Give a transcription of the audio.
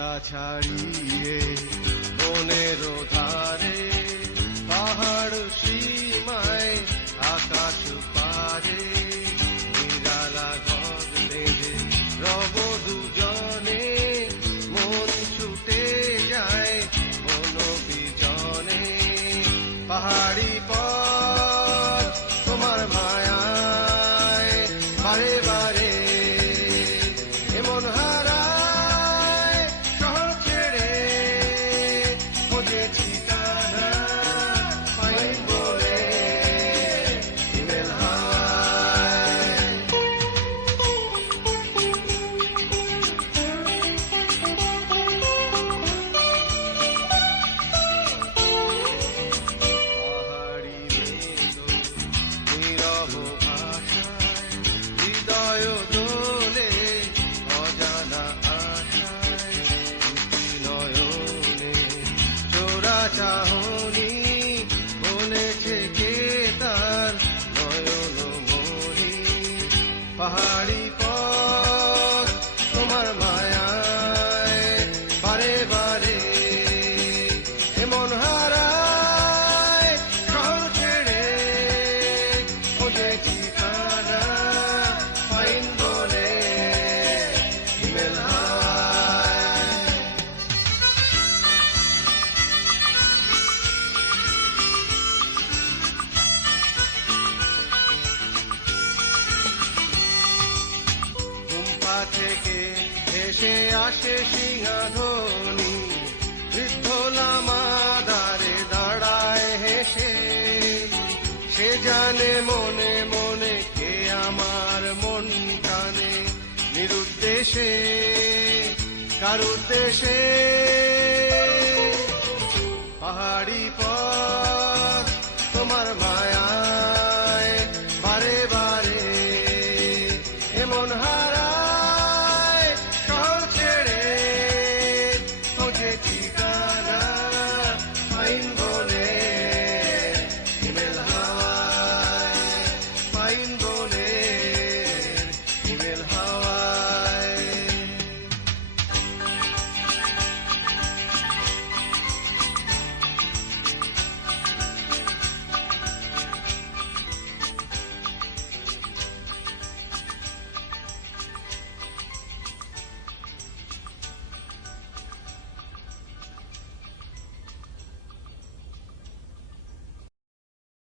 বাসা ছাড়িয়ে বনের ধারে পাহাড় সীমায় আকাশ পারে নিরালা ঘর বেঁধে রব দুজনে মন ছুটে যায় মন বিজনে পাহাড়ি পথ তোমার মায়ায় বারে বারে এমন হারায় শহর ছেড়ে খোঁজে ঠিকানা পাই বলে ইমেল হাওয়ায় পাহাড়ি মেঘ নীরব ভাষায় হৃদয় দোলে অজানা আশায় নয়নে চোরা চাহনি বলেছে কে তার নয়ন মনি পাহাড়ি পথ তোমার মায়ায় বারে বারে এমন হারায় শহর ছেড়ে খোঁজে ঠিকানা পাইন বলে ইমেল হাওয়ায় গুম্ফা থেকে ভেসে আসে সিংহাধ্বনি বৃদ্ধ লামা দ্বারে দাঁড়ায় হেসে সে জানে মনে মনে কে আমার মন টানে নিরুদ্দেশে কারুদ্দেশে